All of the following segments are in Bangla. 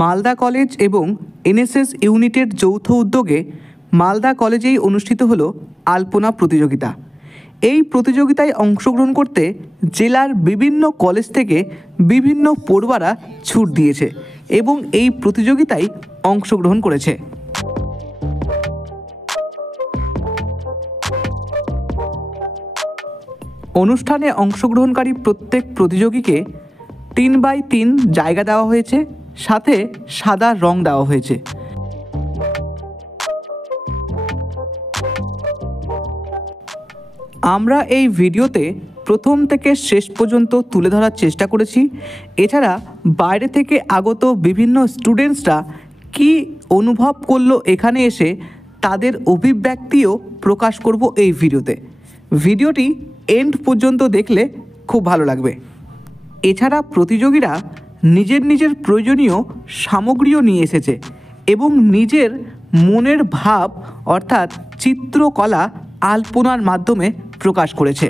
মালদা কলেজ এবং এনএসএস ইউনিটের যৌথ উদ্যোগে মালদা কলেজেই অনুষ্ঠিত হলো আলপনা প্রতিযোগিতা। এই প্রতিযোগিতায় অংশগ্রহণ করতে জেলার বিভিন্ন কলেজ থেকে বিভিন্ন পড়ুয়ারা ছুট দিয়েছে এবং এই প্রতিযোগিতায় অংশগ্রহণ করেছে। অনুষ্ঠানে অংশগ্রহণকারী প্রত্যেক প্রতিযোগীকে 3x3 জায়গা দেওয়া হয়েছে, সাথে সাদা রং দেওয়া হয়েছে। আমরা এই ভিডিওতে প্রথম থেকে শেষ পর্যন্ত তুলে ধরার চেষ্টা করেছি। এছাড়া বাইরে থেকে আগত বিভিন্ন স্টুডেন্টসরা কি অনুভব করলো এখানে এসে তাদের অভিব্যক্তিও প্রকাশ করব এই ভিডিওতে। ভিডিওটি এন্ড পর্যন্ত দেখলে খুব ভালো লাগবে। এছাড়া প্রতিযোগীরা নিজের নিজের প্রয়োজনীয় সামগ্রীও নিয়ে এসেছে এবং নিজের মনের ভাব অর্থাৎ চিত্রকলা আলপনার মাধ্যমে প্রকাশ করেছে।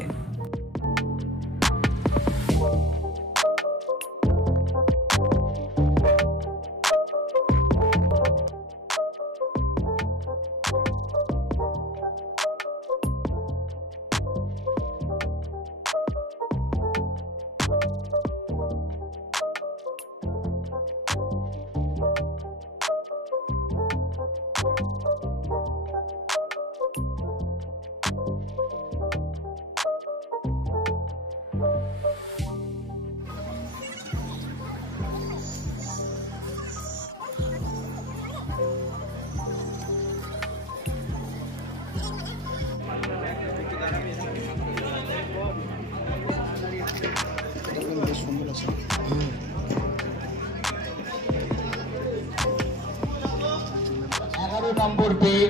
নম্বর পেয়ে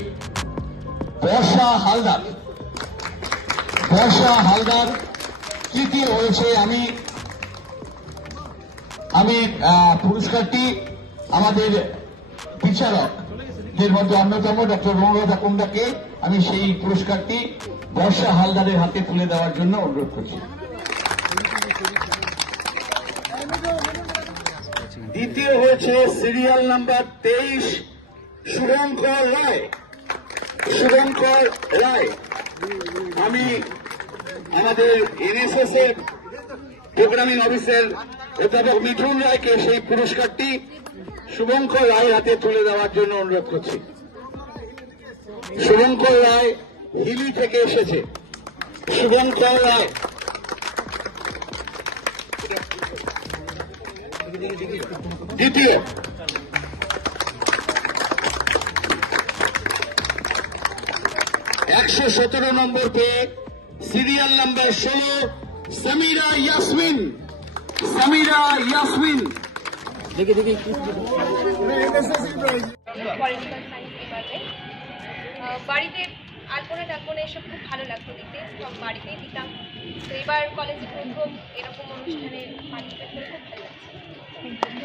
বর্ষা হালদার তৃতীয় হয়েছে। আমি পুরস্কারটি আমাদের বিচারকদের মধ্যে অন্যতম ডক্টর অনুরাধা কুণ্ডাকে আমি সেই পুরস্কারটি বর্ষা হালদারের হাতে তুলে দেওয়ার জন্য অনুরোধ করছি। দ্বিতীয় হয়েছে সিরিয়াল নাম্বার 23 শুভঙ্কর রায়। আমি আমাদের এনএসএস এর প্রোগ্রামিং অফিসের অধ্যাপক মিঠুন রায়কে সেই পুরস্কারটি শুভঙ্কর রায়ের হাতে তুলে দেওয়ার জন্য অনুরোধ করছি। শুভঙ্কর রায় হিলি থেকে এসেছে। শুভঙ্কর রায়। দ্বিতীয় 117 নম্বর পেয়ে সিরিয়াল নাম্বার 16 সামিরা ইয়াসমিন। বাড়িতে আলপনা টালপনা এসব খুব ভালো লাগতো দেখতে, সব বাড়িতেই দিতাম। তো এবার কলেজে প্রথম এরকম অনুষ্ঠানে পার্টিসিপেট করে খুব ভালো লাগছে।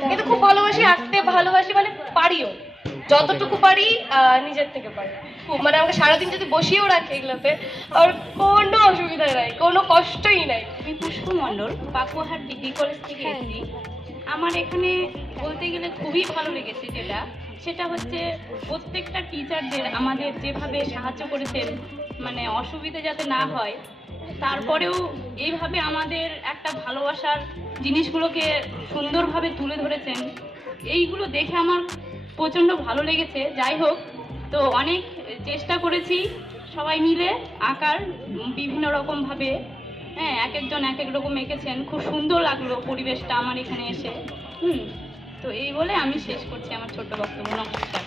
কিন্তু খুব ভালোবাসি আঁকতে, ভালোবাসি মানে পারিও, যতটুকু পারি নিজের থেকে পারি। মানে আমাকে সারাদিন যদি বসিয়েও রাখে এগুলোতে আর কোনো অসুবিধা নাই, কোনো কষ্টই নাই। আমি পুষ্প মণ্ডল, পাকুয়াহাট ডিগ্রি কলেজ থেকে এসেছি। আমার এখানে বলতে গেলে খুবই ভালো লেগেছে, সেটা হচ্ছে প্রত্যেকটা টিচারদের আমাদের যেভাবে সাহায্য করেছেন, মানে অসুবিধা যাতে না হয়, তারপরেও এইভাবে আমাদের একটা ভালোবাসার জিনিসগুলোকে সুন্দরভাবে তুলে ধরেছেন। এইগুলো দেখে আমার প্রচণ্ড ভালো লেগেছে। যাই হোক, তো অনেক চেষ্টা করেছি সবাই মিলে আঁকার, বিভিন্ন রকমভাবে। হ্যাঁ, এক একজন এক এক রকম এঁকেছেন, খুব সুন্দর লাগলো পরিবেশটা আমার এখানে এসে। তো এই বলে আমি শেষ করছি আমার ছোট্ট বক্তব্য। নমস্কার।